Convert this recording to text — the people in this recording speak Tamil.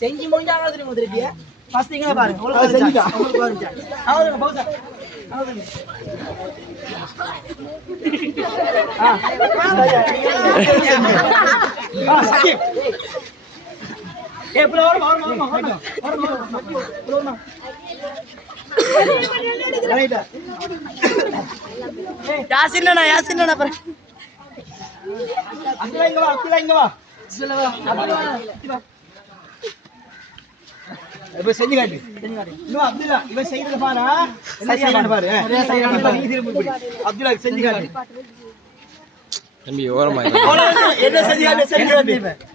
செஞ்சு முடிஞ்சாங்க திருப்பி ஃபர்ஸ்ட் இங்க பாருங்க யாசின்னா இங்க வா இப்ப செஞ்சு காட்டு இன்னும் அப்துல்லா இவன் செய்யறத பாரு அப்துல்லா செஞ்சு காட்டு தம்பி ஓரமா என்ன செஞ்சு காட்டு